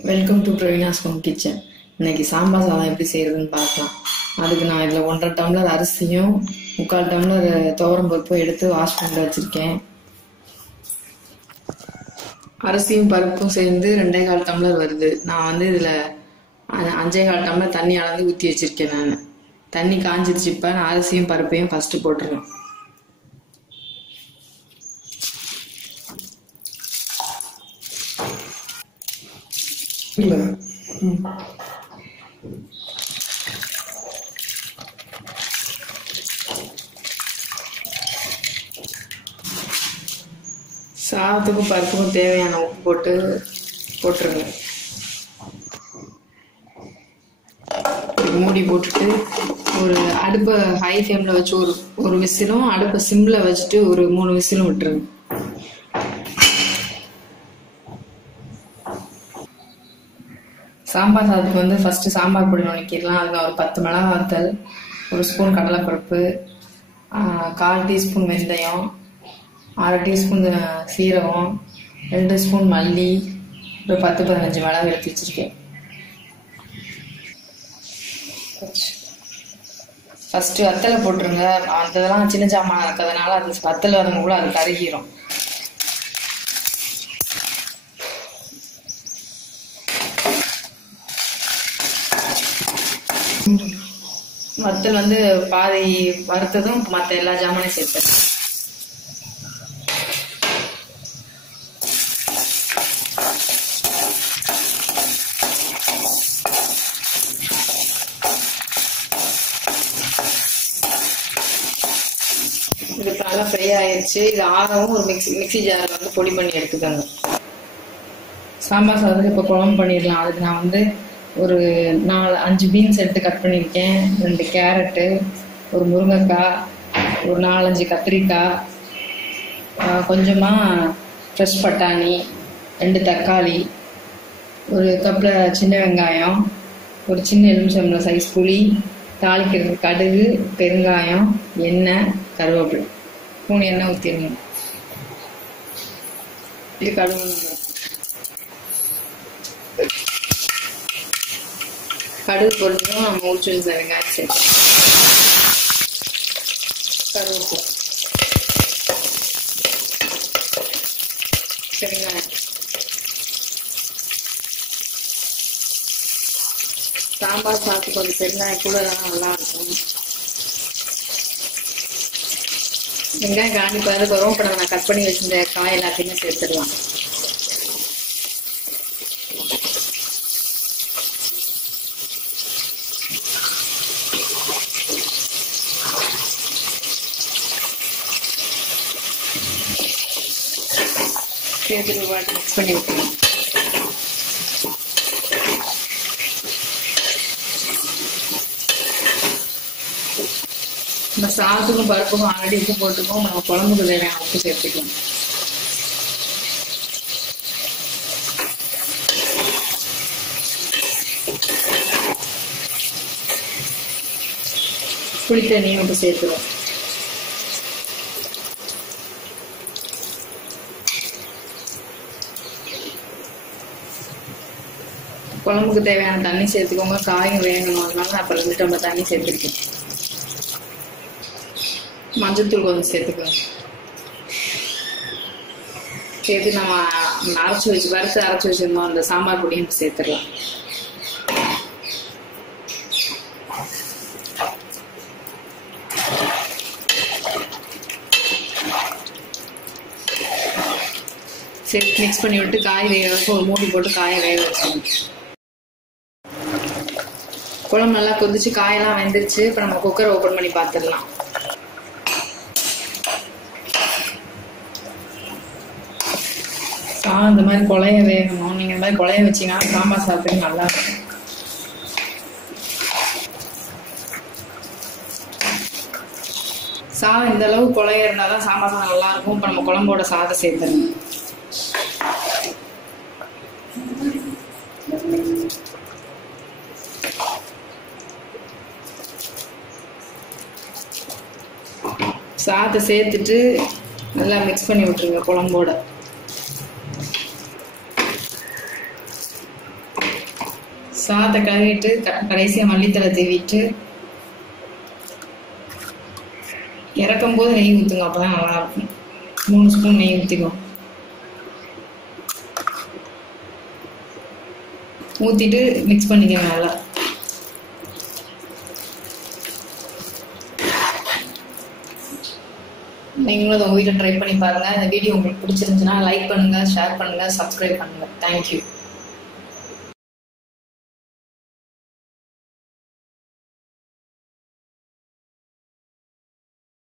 Welcome to Praveena's home kitchen இன்னைக்கு சாம்பார் சாதம் எப்படி செய்யறதுன்னு பார்க்கலாம். அதுக்கு நான் இதில் ஒன்றரை டம்ளர் அரிசியும் முக்கால் டம்ளர் துவரம் பருப்பும் எடுத்து வாஷ் பண்ணி வச்சிருக்கேன். அரிசியும் பருப்பும் சேர்ந்து ரெண்டே கால் டம்ளர் வருது. நான் வந்து இதில் அஞ்சே கால் டம்ளர் தண்ணி அளந்து ஊற்றி வச்சிருக்கேன் நான். தண்ணி காஞ்சிருச்சு இப்போ நான் அரிசியும் பருப்பையும் ஃபஸ்ட்டு போட்டுருவேன் இல்லை. சாதத்துக்கும் பருப்புக்கும் தேவையான உப்பு போட்டு போட்டுருங்க. மூடி போட்டுட்டு ஒரு அடுப்பை ஹை ஃப்ளேமில் வச்சு ஒரு ஒரு விசிலும் அடுப்பை சிம்மில் வச்சுட்டு ஒரு மூணு விசிலும் விட்டுருங்க. சாம்பார் சாதத்துக்கு வந்து ஃபஸ்ட்டு சாம்பார் பொடி நுழைக்கிடலாம் அதில் ஒரு பத்து மிளகா வத்தல் ஒரு ஸ்பூன் கடலைப்பருப்பு கால் டீஸ்பூன் வெந்தயம் அரை டீஸ்பூன் சீரகம் ரெண்டு ஸ்பூன் மல்லி ஒரு பத்து பதினஞ்சு மிளகா எடுத்து வச்சுருக்கேன். ஃபஸ்ட்டு வத்தலை போட்டுருங்க. இதெல்லாம் சின்ன சாமான் இருக்கிறதுனால அது வத்தல் வரும்போது அது கருகிரும். வத்தல் வந்து பாதி வறுத்ததும் மற்ற எல்லா ஜாமானையும் சேர்த்து. இது நல்லா ஃப்ரை ஆயிடுச்சு இது ஆறவும் ஒரு மிக்சி மிக்சி ஜாரில் வந்து பொடி பண்ணி எடுத்துக்கோங்க. சாம்பார் சாதத்துக்கு இப்போ குழம்பு பண்ணிடலாம். அதுக்கு நான் வந்து ஒரு நாலு அஞ்சு பீன்ஸ் எடுத்து கட் பண்ணியிருக்கேன். ரெண்டு கேரட்டு ஒரு முருங்கைக்காய் ஒரு நாலஞ்சு கத்திரிக்காய் கொஞ்சமாக ஃப்ரெஷ் பட்டாணி ரெண்டு தக்காளி ஒரு கப்பில் சின்ன வெங்காயம் ஒரு சின்ன எலுமிச்சம்பளம் சைஸ் புளி தாளிக்கிறது கடுகு பெருங்காயம் எண்ணெய் கருவேப்பிலை. மூணு எண்ணெய் ஊற்றிடணும் இது கடுகு. கடுகு பொருளும் நம்ம ஊற்றி இருந்த வெங்காயம் சேர்த்து கருவேப்பிலை சாம்பார் சாப்பிட்டு கொஞ்சம் பெருங்காயம் கூட தான் நல்லா இருக்கும். வெங்காயம் காணி பாருங்க வரும் இப்போ நம்ம கட் பண்ணி வச்சிருந்த காய் எல்லாத்தையுமே சேர்த்துடலாம். சேர்த்து மிக்ஸ் பண்ணி விட்டுருவோம் நம்ம சாதத்துக்கும் பருப்புக்கும் ஆல்ரெடி இது போட்டுக்கோம் நம்ம குழம்புக்கு தேவையான உப்பு சேர்த்துக்கணும் புளித்தண்ணியும் உப்பு சேர்த்துருவோம். குழம்புக்கு தேவையான தண்ணி சேர்த்துக்கோங்க. காயும் வேகணும். அதனால நான் இப்போ நம்ம தண்ணி சேர்த்துருக்கோம் மஞ்சத்தூள் கொஞ்சம் சேர்த்துக்கோங்க. சேர்த்து நம்ம அரைச்சி வச்சு வறுத்து அரைச்சி வச்சிருந்தோம் அந்த சாம்பார் பொடியும் சேர்த்துடலாம். சேர்த்து மிக்ஸ் பண்ணி விட்டு காய் வேக வச்சு ஒரு மூடி போட்டு காயை வேக வச்சுக்கணும். குழம்பு நல்லா கொதிச்சு காயெல்லாம் வெந்துருச்சு. இப்போ நம்ம குக்கரை ஓப்பன் பண்ணி பார்த்துடலாம் ஆ இந்த மாதிரி குழைய வேகணும் நீங்க இந்த மாதிரி குழைய வச்சீங்கன்னா சாம்பார் சாப்பிட்டு நல்லா இருக்கும் சாதம் இந்த அளவு கொலைய இருந்தாதான் சாம்பார் சாதம் நல்லா இருக்கும் இப்போ நம்ம குழம்போட சாதம் சேர்த்துடணும். சாத்தை சேர்த்துட்டு நல்லா மிக்ஸ் பண்ணி விட்டுருங்க குழம்போட. சாதத்தை கழுவிட்டு க- மல்லித்தலை தீவிட்டு இறக்கும் போது நெய் ஊற்றுங்க அப்பதான் நல்லா இருக்கும். மூணு ஸ்பூன் நெய் ஊற்றிக்கோ ஊற்றிட்டு மிக்ஸ் பண்ணிக்கோங்க நல்லா. நீங்களும் அதை உங்கள் வீட்டில் ட்ரை பண்ணி பாருங்கள் இந்த வீடியோ உங்களுக்கு பிடிச்சிருந்துச்சுன்னா லைக் பண்ணுங்கள் ஷேர் பண்ணுங்கள் சப்ஸ்கிரைப் பண்ணுங்கள் தேங்க்யூ